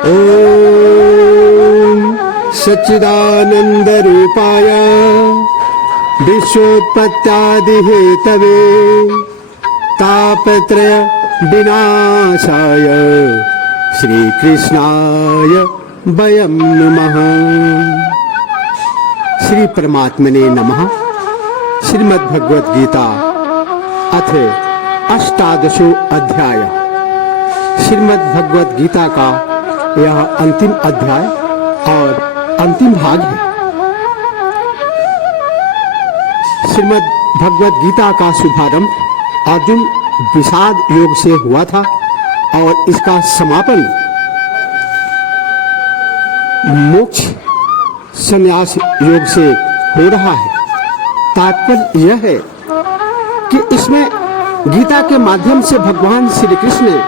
ओम सच्चिदानंद रूपाय विश्वोत्पत्त्यादिहेतवे तापत्रय विनाशाय श्री कृष्णाय वयं नमः। श्री परमात्मने नमः। श्रीमद्भगवद गीता अथ अष्टादशो अध्याय। श्रीमद्भगवद गीता का यह अंतिम अध्याय और अंतिम भाग है। श्रीमद्भगवद गीता का शुभारंभ अर्जुन विषाद योग से हुआ था और इसका समापन मोक्ष संन्यास योग से हो रहा है। तात्पर्य यह है कि इसमें गीता के माध्यम से भगवान श्री कृष्ण ने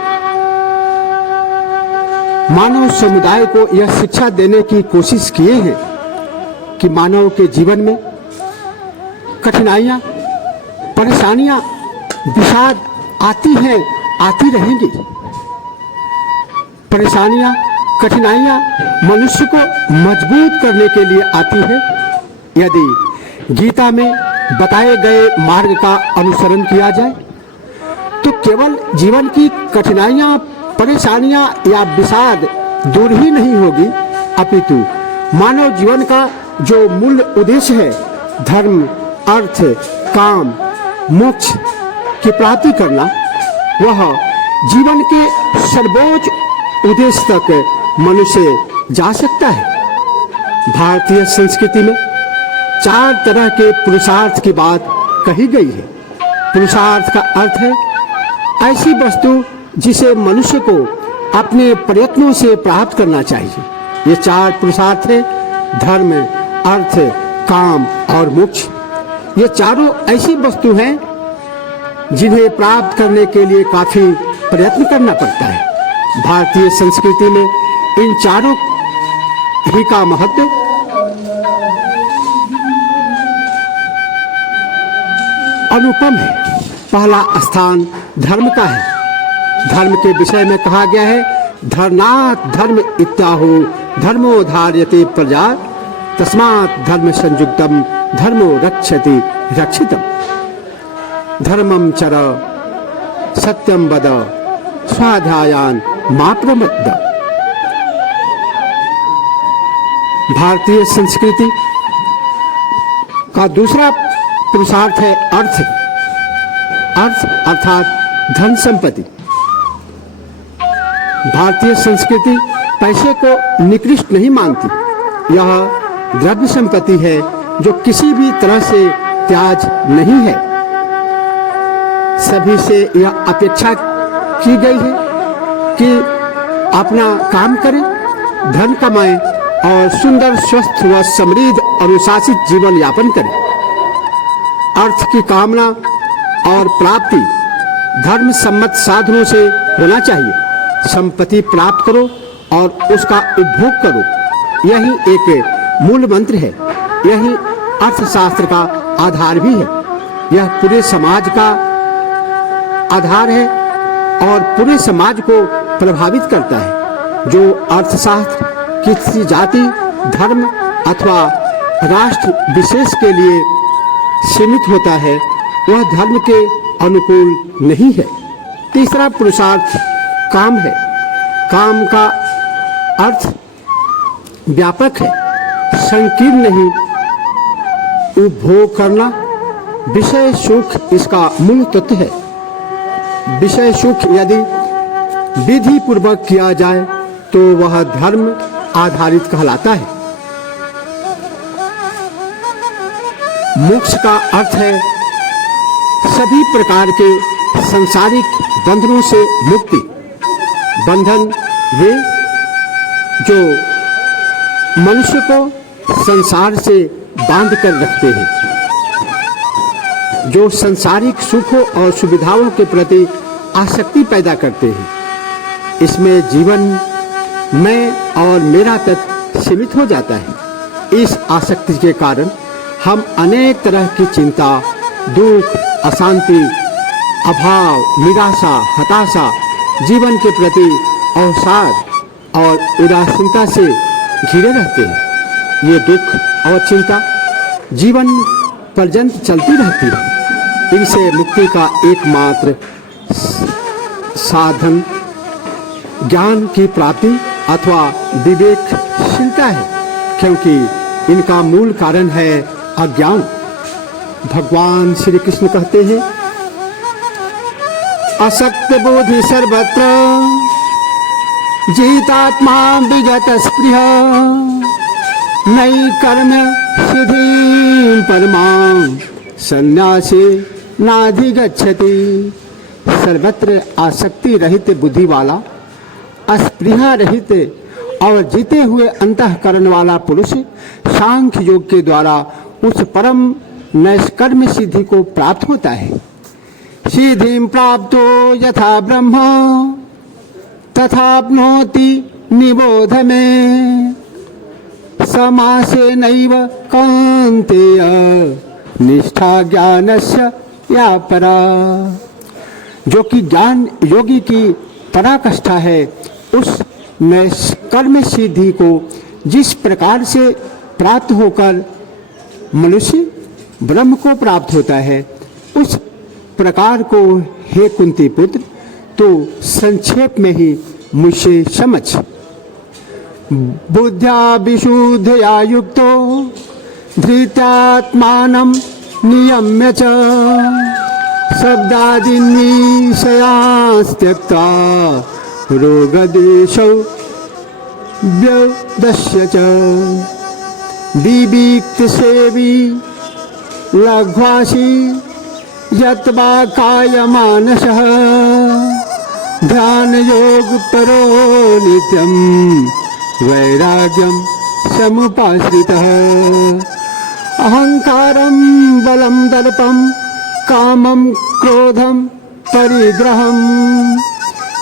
मानव समुदाय को यह शिक्षा देने की कोशिश किए हैं कि मानव के जीवन में कठिनाइयां, परेशानियां, विषाद आती हैं, आती रहेंगी। परेशानियां, कठिनाइयां मनुष्य को मजबूत करने के लिए आती है। यदि गीता में बताए गए मार्ग का अनुसरण किया जाए तो केवल जीवन की कठिनाइयां, परेशानियां या विषाद दूर ही नहीं होगी, अपितु मानव जीवन का जो मूल उद्देश्य है, धर्म, अर्थ, काम, मोक्ष की प्राप्ति करना, वह जीवन के सर्वोच्च उद्देश्य तक मनुष्य जा सकता है। भारतीय संस्कृति में 4 तरह के पुरुषार्थ की बात कही गई है। पुरुषार्थ का अर्थ है ऐसी वस्तु जिसे मनुष्य को अपने प्रयत्नों से प्राप्त करना चाहिए। ये 4 पुरुषार्थ है: धर्म, अर्थ, काम और मोक्ष। ये चारों ऐसी वस्तु हैं जिन्हें प्राप्त करने के लिए काफी प्रयत्न करना पड़ता है। भारतीय संस्कृति में इन चारों ही का महत्व अनुपम है। पहला स्थान धर्म का है। धर्म के विषय में कहा गया है, धर्मात् धर्म इत्याहो धर्मो धार्यते प्रजा तस्मात् धर्म संयुक्तम धर्मो रक्षति रक्षितम। धर्मं चर सत्यं वद स्वाध्यायान् मा प्रमद्द। भारतीय संस्कृति का दूसरा पुरुषार्थ है अर्थ। अर्थ अर्थात धन संपत्ति। भारतीय संस्कृति पैसे को निकृष्ट नहीं मानती। यह द्रव्य संपत्ति है जो किसी भी तरह से त्याज नहीं है। सभी से यह अपेक्षा की गई है कि अपना काम करें, धन कमाएं और सुंदर, स्वस्थ व समृद्ध अनुशासित जीवन यापन करें। अर्थ की कामना और प्राप्ति धर्म सम्मत साधनों से होना चाहिए। संपत्ति प्राप्त करो और उसका उपभोग करो, यही एक मूल मंत्र है। यही अर्थशास्त्र का आधार भी है। यह पूरे समाज का आधार है और पूरे समाज को प्रभावित करता है। जो अर्थशास्त्र किसी जाति, धर्म अथवा राष्ट्र विशेष के लिए सीमित होता है, वह धर्म के अनुकूल नहीं है। तीसरा पुरुषार्थ काम है। काम का अर्थ व्यापक है, संकीर्ण नहीं। उपभोग करना, विषय सुख इसका मूल तत्व है। विषय सुख यदि विधि पूर्वक किया जाए तो वह धर्म आधारित कहलाता है। मोक्ष का अर्थ है सभी प्रकार के सांसारिक बंधनों से मुक्ति। बंधन वे जो मनुष्य को संसार से बांध कर रखते हैं, जो सांसारिक सुखों और सुविधाओं के प्रति आसक्ति पैदा करते हैं। इसमें जीवन मैं और मेरा तक सीमित हो जाता है। इस आसक्ति के कारण हम अनेक तरह की चिंता, दुख, अशांति, अभाव, निराशा, हताशा, जीवन के प्रति अवसाद और उदासीनता से घिरे रहते हैं। ये दुख और चिंता जीवन पर्यंत चलती रहती है। इनसे मुक्ति का एकमात्र साधन ज्ञान की प्राप्ति अथवा विवेकशीलता है, क्योंकि इनका मूल कारण है अज्ञान। भगवान श्री कृष्ण कहते हैं, असक्त बोधि सर्वत्र जितात्मा विगत स्पृह नई कर्म सिद्धि परमां सन्यासी नाधिगच्छति। सर्वत्र आसक्ति रहित बुद्धि वाला, अस्पृहा रहित और जीते हुए अंतःकरण वाला पुरुष सांख्य योग के द्वारा उस परम नैष्कर्म सिद्धि को प्राप्त होता है। सिद्धिं प्राप्तो यथा ब्रह्म तथाप्नोति निबोध में समासे नैव कौन्तेय निष्ठा ज्ञानस्य या परा। जो कि ज्ञान योगी की पराकाष्ठा है, उस नैष्कर्म सिद्धि को जिस प्रकार से प्राप्त होकर मनुष्य ब्रह्म को प्राप्त होता है, उस प्रकार को हे कुंती पुत्र तो संक्षेप में ही मुझसे समझ। बुद्ध्या विशुद्धया युक्तो धृत्यात्मानं नियम्य च शब्दादीन् विषयान् त्यक्त्वा रोगदेशौ व्यदस्य च विविक्त सेवी लघ्वासी यत्वा कायमानसः ध्यान योग परो नित्यं वैराग्यं समुपाश्रितः अहंकारं बलं दर्पं कामं क्रोधं परिग्रहं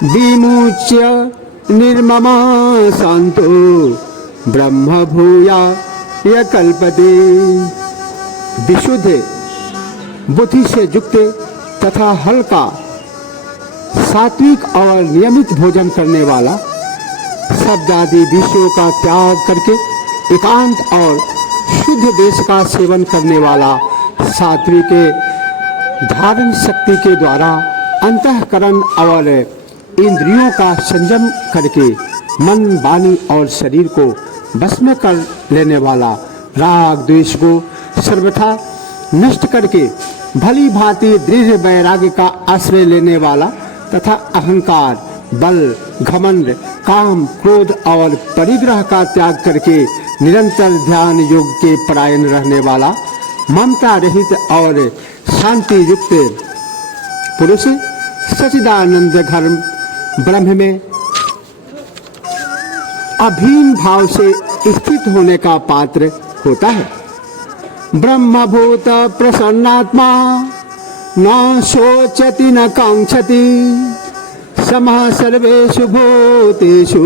विमुच्य निर्ममा शांतो ब्रह्म भूयाय कल्पते। विशुद्ध बुद्धि से युक्त तथा हल्का सात्विक और नियमित भोजन करने वाला, शब्द आदि विषयों का त्याग करके एकांत और शुद्ध देश का सेवन करने वाला, सात्विक धारण शक्ति के द्वारा अंतःकरण और इंद्रियों का संयम करके मन, वाणी और शरीर को बस में कर लेने वाला, राग द्वेष को सर्वथा नष्ट करके भली भांति दृढ़ वैराग्य का आश्रय लेने वाला तथा अहंकार, बल, घमंड, काम, क्रोध और परिग्रह का त्याग करके निरंतर ध्यान योग के परायण रहने वाला, ममता रहित और शांति युक्त पुरुष सच्चिदानंद घर्म ब्रह्म में अभिन्न भाव से स्थित होने का पात्र होता है। ब्रह्मभूत प्रसन्नात्मा न शोचति न कांक्षति समः सर्वेषु भूतेषु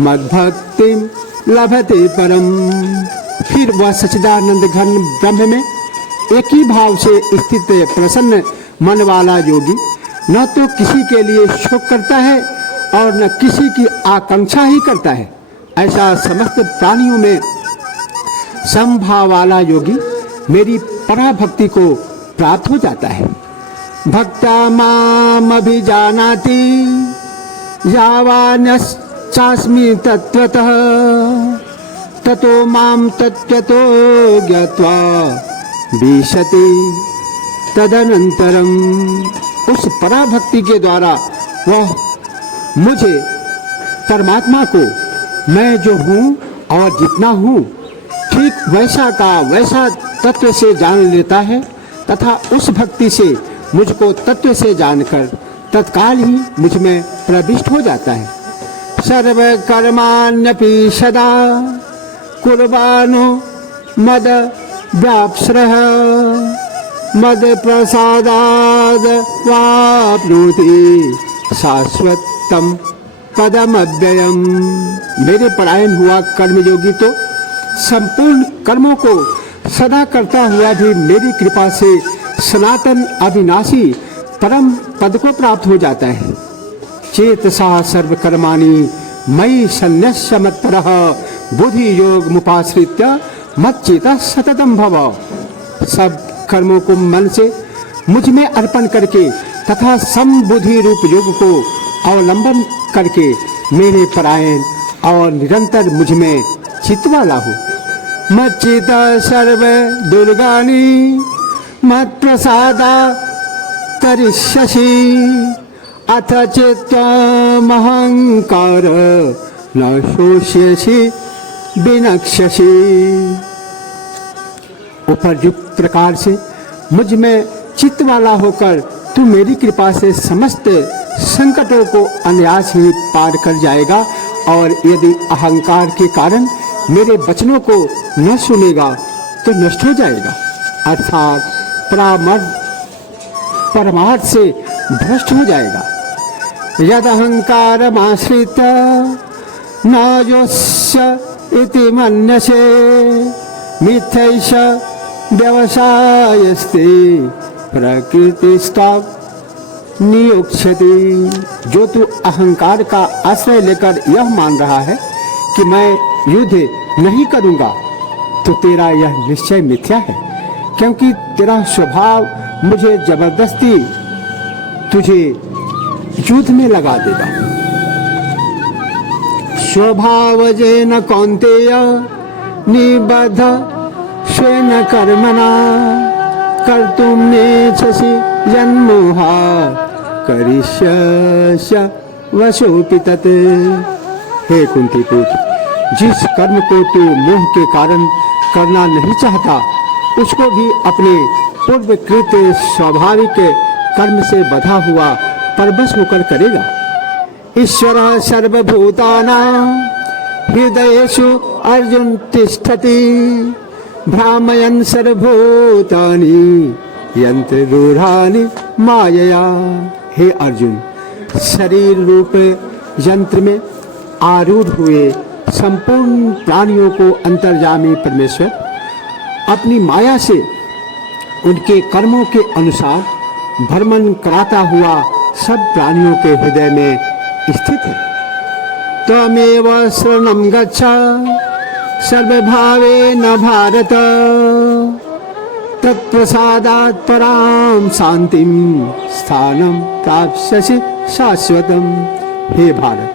मद्भक्तिं लभते परम। फिर वह सच्चिदानंद घन ब्रह्म में एक ही भाव से स्थित प्रसन्न मन वाला योगी न तो किसी के लिए शोक करता है और न किसी की आकांक्षा ही करता है। ऐसा समस्त प्राणियों में समभाव वाला योगी मेरी पराभक्ति को प्राप्त हो जाता है। भक्ता माम अभिजानाति यावान्यश्चास्मि तत्त्वतः ततो माम तत्त्वतो ज्ञात्वा विशति तदनंतरम। उस पराभक्ति के द्वारा वह मुझे परमात्मा को मैं जो हूँ और जितना हूँ ठीक वैसा का वैसा तत्व से जान लेता है तथा उस भक्ति से मुझको तत्व से जानकर तत्काल ही मुझ में प्रविष्ट हो जाता है। सर्व कर्माण्यपि सदा कुर्बानो मद व्याप्स्रः मद प्रसादाद वाप्नोति शाश्वतम पदमव्ययम। मेरे परायण हुआ कर्मयोगी तो संपूर्ण कर्मों को सदा करता हुआ भी मेरी कृपा से सनातन अविनाशी परम पद को प्राप्त हो जाता है। चेतसा सर्व कर्माणि मयि सन्न्यस्य मत्परः बुद्धि योग मुपाश्रित्य मच्चित्तः सततम भव। सब कर्मों को मन से मुझ में अर्पण करके तथा समबुद्धि रूप योग को अवलंबन करके मेरे परायण और निरंतर मुझ में चित्त वाला हो। मच्चित सर्व दुर्गानि मत प्रसादा तरिष्यसि अथ चित्तमहंकार न शोष्यसि विनक्ष्यसि। उपयुक्त प्रकार से मुझ में चित्त वाला होकर तू मेरी कृपा से समस्त संकटों को अनायास ही पार कर जाएगा और यदि अहंकार के कारण मेरे वचनों को न सुनेगा तो नष्ट हो जाएगा, अर्थात परमार्थ से भ्रष्ट हो जाएगा। यद अहंकार आश्रित न योस्य इति मन्यसे मिथ्यैष व्यवसायस्ते प्रकृतिस्ता नियोक्ष्यति। जो तू अहंकार का आश्रय लेकर यह मान रहा है कि मैं युद्ध नहीं करूंगा तो तेरा यह निश्चय मिथ्या है, क्योंकि तेरा स्वभाव मुझे जबरदस्ती तुझे युद्ध में लगा देगा। स्वभावजेन कौन्तेय निबद्ध स्वेन कर्मणा कर्तुं नेच्छसि यन्मोहात् करिष्यसि वशोऽपि तत्। हे कुंती पुत्र, जिस कर्म को तू मोह के कारण करना नहीं चाहता उसको भी अपने पूर्वकृत स्वाभाविक कर्म से बधा हुआ परवश होकर करेगा। ईश्वर सर्वभूतानां हृदयेषु अर्जुन तिष्ठति भ्रामयन् सर्वभूतानि यंत्ररूढ़ानि मायया। हे अर्जुन, शरीर रूप यंत्र में आरूढ़ हुए संपूर्ण प्राणियों को अंतर्यामी परमेश्वर अपनी माया से उनके कर्मों के अनुसार भ्रमण कराता हुआ सब प्राणियों के हृदय में स्थित है। त्वमेव शरणं गच्छ सर्वभावेन भारत तत्प्रसादात् परां शांतिं स्थानं प्राप्स्यसि शाश्वतम्। हे भारत,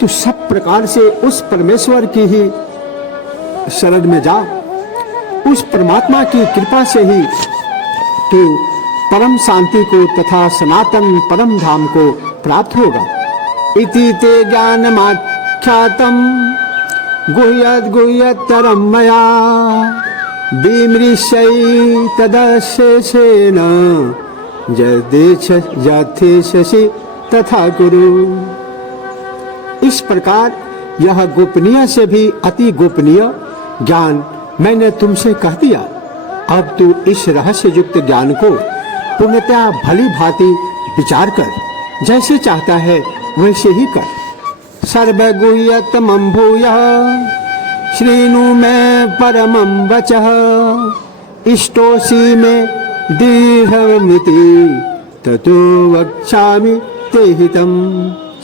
तू सब प्रकार से उस परमेश्वर की ही शरण में जा। उस परमात्मा की कृपा से ही तू परम शांति को तथा सनातन परम धाम को प्राप्त होगा। इति ते ज्ञानमाख्यातं गुह्यद् गुह्यतरं मया विमृश्यै तदशेषेण यथेच्छसि तथा कुरु। इस प्रकार यह गोपनीय से भी अति गोपनीय ज्ञान मैंने तुमसे कह दिया। अब तू इस रहस्य युक्त ज्ञान को पूर्णतया भली भांति विचार कर, जैसे चाहता है वैसे ही कर। सर्वगुह्यतमं भूयः श्रीनु मे परमं वचः इष्टोऽसि मे दृढमिति ततो वक्ष्यामि ते हितम्।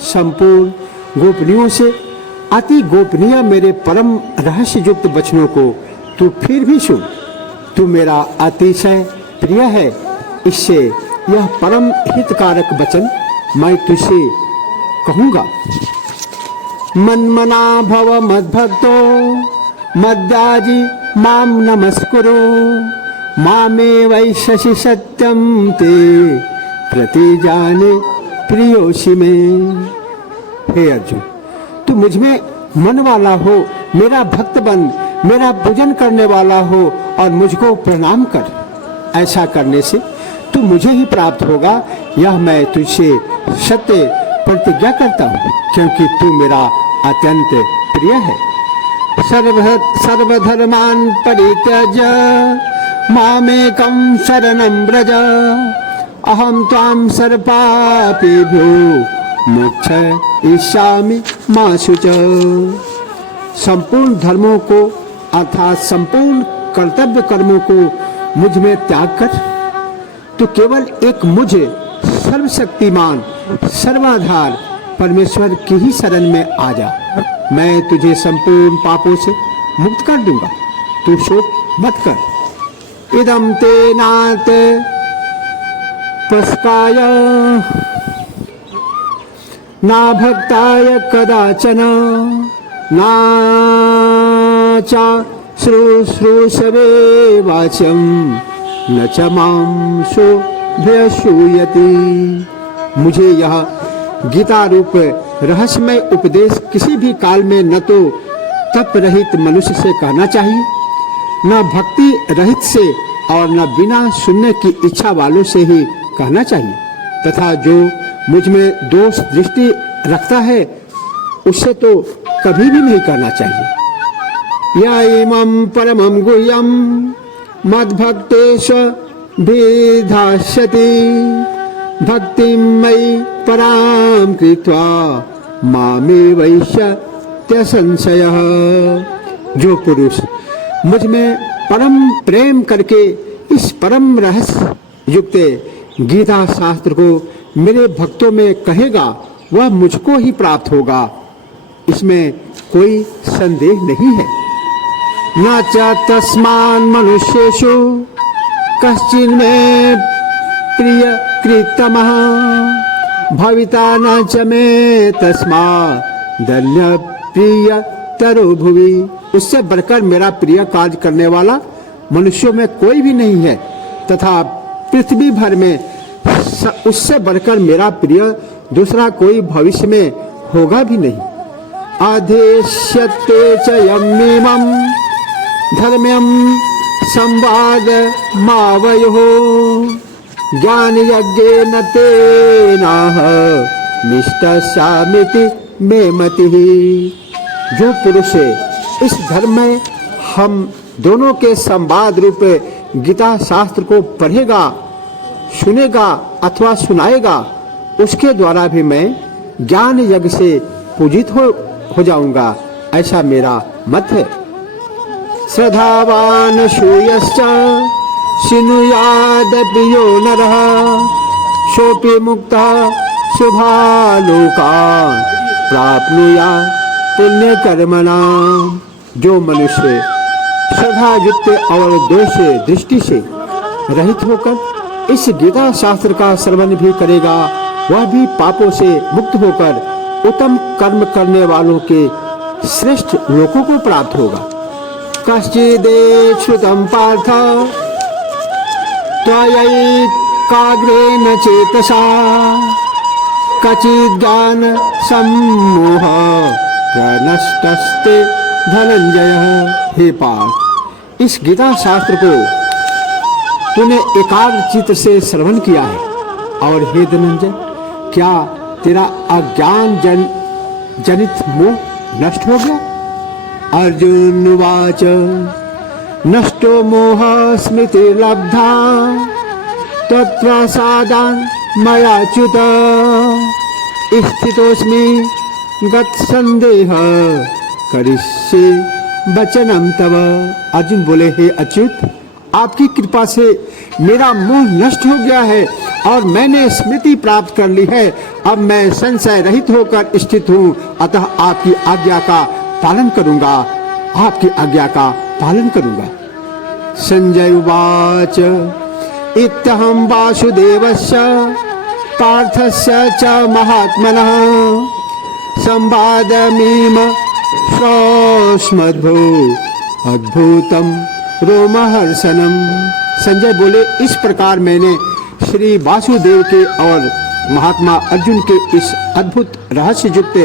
संपूर्ण गोपनीयों से अति गोपनीय मेरे परम रहस्य युक्त वचनों को तू फिर भी सुन। तू मेरा अतिशय प्रिय है, इससे यह परम हितकारक वचन मैं तुझसे कहूँगा। मन्मना भव मद्भक्तो मद्याजी मां नमस्कुरु मामेवैष्यसि सत्यं ते प्रतिजाने प्रियोषि मे। हे अर्जुन, तू मुझ में मन वाला हो, मेरा भक्त बन, मेरा पूजन करने वाला हो और मुझको प्रणाम कर। ऐसा करने से तू मुझे ही प्राप्त होगा, यह मैं तुझसे सत्य प्रतिज्ञा करता हूँ, क्योंकि तू मेरा अत्यंत प्रिय है। सर्वधर्मान् परित्यज्य मामेकं शरणं व्रज अहं त्वां सर्वपापेभ्यो मोक्षयिष्यामि मा शुच। संपूर्ण धर्मों को अर्थात संपूर्ण कर्तव्य कर्मों को मुझ में त्याग कर तू केवल एक मुझे सर्वशक्तिमान सर्वाधार परमेश्वर की ही शरण में आ जा। मैं तुझे संपूर्ण पापों से मुक्त कर दूंगा, तू शोक मत कर। इदम ते नात पस्काय ना भक्ताय कदाचन ना चा शुश्रूषवे वाच्यम न च मां शोभ्यसूयति। मुझे यह गीता रूप रहस्यमय उपदेश किसी भी काल में न तो तप रहित मनुष्य से कहना चाहिए, न भक्ति रहित से और न बिना सुनने की इच्छा वालों से ही कहना चाहिए, तथा जो मुझ में दोष दृष्टि रखता है उससे तो कभी भी नहीं कहना चाहिए। या इमं परमं गुह्यं मद्भक्तेश विधास्यति भक्तिं मयि परां कृत्वा मामेवैष्यत्य संशयः। जो पुरुष मुझ में परम प्रेम करके इस परम रहस्य युक्त गीता शास्त्र को मेरे भक्तों में कहेगा वह मुझको ही प्राप्त होगा, इसमें कोई संदेह नहीं है। न च तस्मान् मनुष्येषु कश्चिन् मे प्रिय कृतमः भविता न च मे तस्मात् धन्य प्रिय तरो भुवि। उससे बढ़कर मेरा प्रिय कार्य करने वाला मनुष्यों में कोई भी नहीं है, तथा पृथ्वी भर में उससे बढ़कर मेरा प्रिय दूसरा कोई भविष्य में होगा भी नहीं। आदेश्यते च यम्मीमं धर्म्यं संवाद मावयोः ज्ञान यज्ञेन तेनाह मिष्टस्यामिति मे मतिः। जो पुरुष इस धर्म में हम दोनों के संवाद रूप गीता शास्त्र को पढ़ेगा, सुनेगा अथवा सुनाएगा, उसके द्वारा भी मैं ज्ञान यज्ञ से पूजित हो जाऊंगा, ऐसा मेरा मत है। श्रद्धावान शूयश्च शृणुयादपि यो नरः सोऽपि मुक्तः शुभालोकान् प्राप्नुयात् पुण्यकर्मणाम्। जो मनुष्य श्रद्धा युक्त और दोष दृष्टि से रहित होकर इस गीता शास्त्र का श्रवण भी करेगा, वह भी पापों से मुक्त होकर उत्तम कर्म करने वालों के श्रेष्ठ लोकों को प्राप्त होगा। कश्चिदेक्षुतं पार्थ त्वयैकाग्रेण चेतसा कचित् ज्ञान सम्मोह प्रनष्टस्ते धनंजय। हे पार्थ, इस गीता शास्त्र को तूने एकाग्र चित्त से श्रवण किया है, और हे धनंजय, क्या तेरा अज्ञान जनित मोह नष्ट हो गया? अर्जुन उवाच नष्टो मोह स्मृति लब्धा तत्प्रसादान् मयाच्युत स्थितोऽस्मि गत संदेह करिष्ये वचनम तव। अर्जुन बोले, हे अच्युत, आपकी कृपा से मेरा मोह नष्ट हो गया है और मैंने स्मृति प्राप्त कर ली है। अब मैं संशय रहित होकर स्थित हूँ, अतः आपकी आज्ञा का पालन करूंगा, आपकी आज्ञा का पालन करूंगा। संजय उवाच इत्यहं वासुदेवस्य पार्थस्य च महात्मनः संवादमीम श्रोष्मद्भो अद्भुतम रोमहर्षणम। संजय बोले, इस प्रकार मैंने श्री वासुदेव के और महात्मा अर्जुन के इस अद्भुत रहस्य युक्त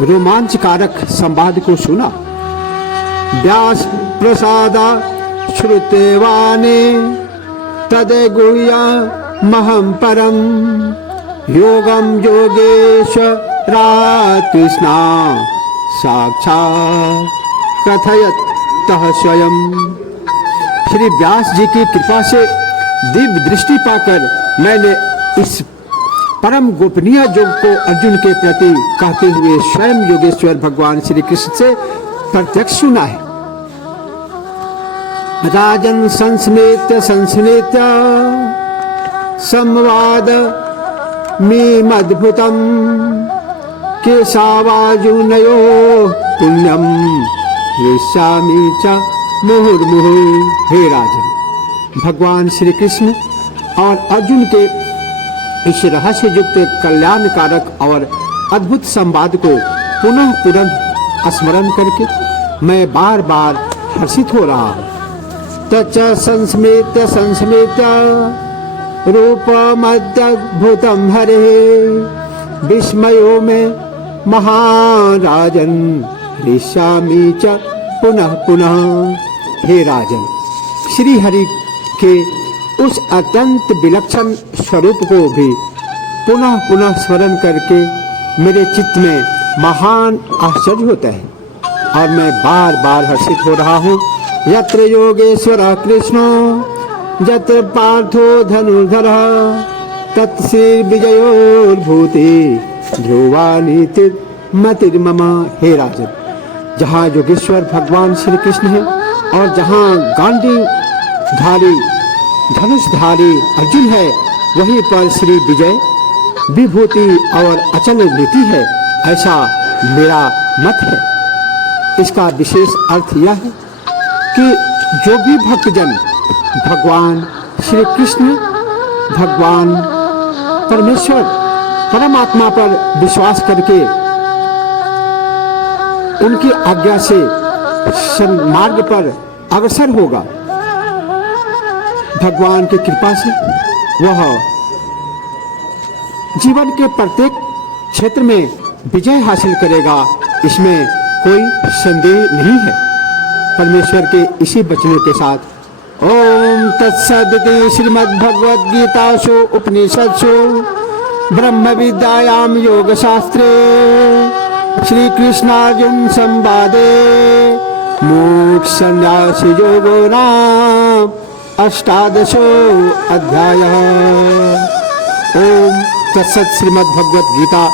रोमांचकारक संवाद को सुना। व्यास प्रसादा श्रुतेवाने तद्गुह्या महं परम योगम योगेश्वरा कृष्णा साक्षात् कथयतः स्वयं। श्री व्यास जी की कृपा से दिव्य दृष्टि पाकर मैंने इस परम गोपनीय योग को अर्जुन के प्रति कहते हुए स्वयं योगेश्वर भगवान श्री कृष्ण से प्रत्यक्ष सुना है। राजन संस्मृत्य संवाद मीमद्भुतम केशावाजुनयो पुण्यम हृष्यामि च मुहुर्मुहु। हे राजन, भगवान श्री कृष्ण और अर्जुन के इस रहस्य युक्त कल्याणकारक और अद्भुत संवाद को पुनः पुनः स्मरण करके मैं बार बार हर्षित हो रहा हूँ। तच्च संस्मृत्य संस्मृत्य रूपमद्भुतं हरे विस्मयो में महाराजन हृष्यामि च पुनः पुनः। हे राजन, श्री हरि के उस अत्यंत विलक्षण स्वरूप को भी पुनः पुनः स्मरण करके मेरे चित्त में महान आश्चर्य होता है और मैं बार बार हर्षित हो रहा हूँ। यत्र योगेश्वरः कृष्णो यत्र पार्थो धनुर्धरः तत्श्री विजयोर्भूति ध्रुवा नीतिर्मतिर्मम। हे राजन, जहाँ योगेश्वर भगवान श्री कृष्ण है और जहाँ गांडीवधारी धनुषधारी अर्जुन है, वहीं पर श्री विजय विभूति और अचल नीति है, ऐसा मेरा मत है। इसका विशेष अर्थ यह है कि जो भी भक्तजन भगवान श्री कृष्ण, भगवान परमेश्वर परमात्मा पर विश्वास करके उनकी आज्ञा से सन्मार्ग पर अग्रसर होगा, भगवान की कृपा से वह जीवन के प्रत्येक क्षेत्र में विजय हासिल करेगा, इसमें कोई संदेह नहीं है। परमेश्वर के इसी वचनों के साथ ओम तत्सदिति श्रीमद्भगवद्गीतासु उपनिषत्सु ब्रह्म विद्यायां योग शास्त्रे श्री कृष्णार्जुन संवादे मोक्ष संन्यास योगो नाम अष्टादशो अध्यायः। ओम तत्सत। श्रीमद्भगवद गीता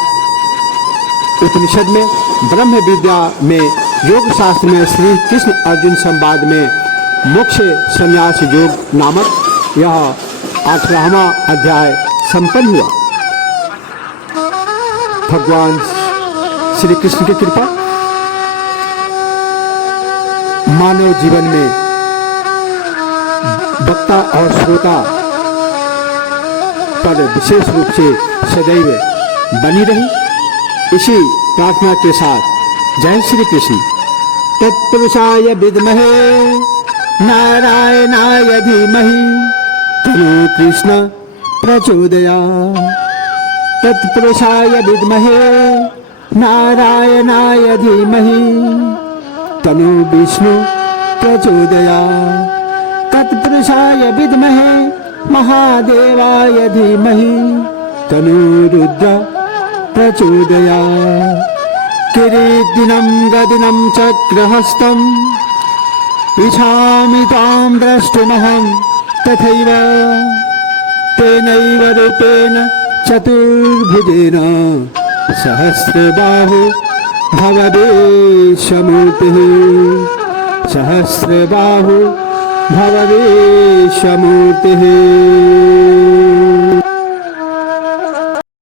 उपनिषद में ब्रह्म विद्या में योग शास्त्र में श्री कृष्ण अर्जुन संवाद में मोक्ष संन्यास योग नामक यह 18वां अध्याय संपन्न हुआ। भगवान श्री कृष्ण की कृपा मानव जीवन में वक्ता और श्रोता पर विशेष रूप से सदैव बनी रही, इसी प्रार्थना के साथ जय श्री कृष्ण। तत्पुरुषाय विद्महे नारायणाय धीमहि तन्नो कृष्ण प्रचोदयात्। तत्पुरुषाय विद्महे नारायणाय धीमहि तन्नो विष्णु प्रचोदयात्। तत्पुरुषाय विद्महे महादेवाय धीमहि तन्नो रुद्र प्रचोदयात्। किरीटिनं गदिनं चक्रहस्तम् इच्छामि तां द्रष्टुमहं तथैव तेनैव रूपेण चतुर्भुजेन सहस्रबाहु भवदेशमूर्तिः। सहस्रबाहु भवदेशमूर्तिः।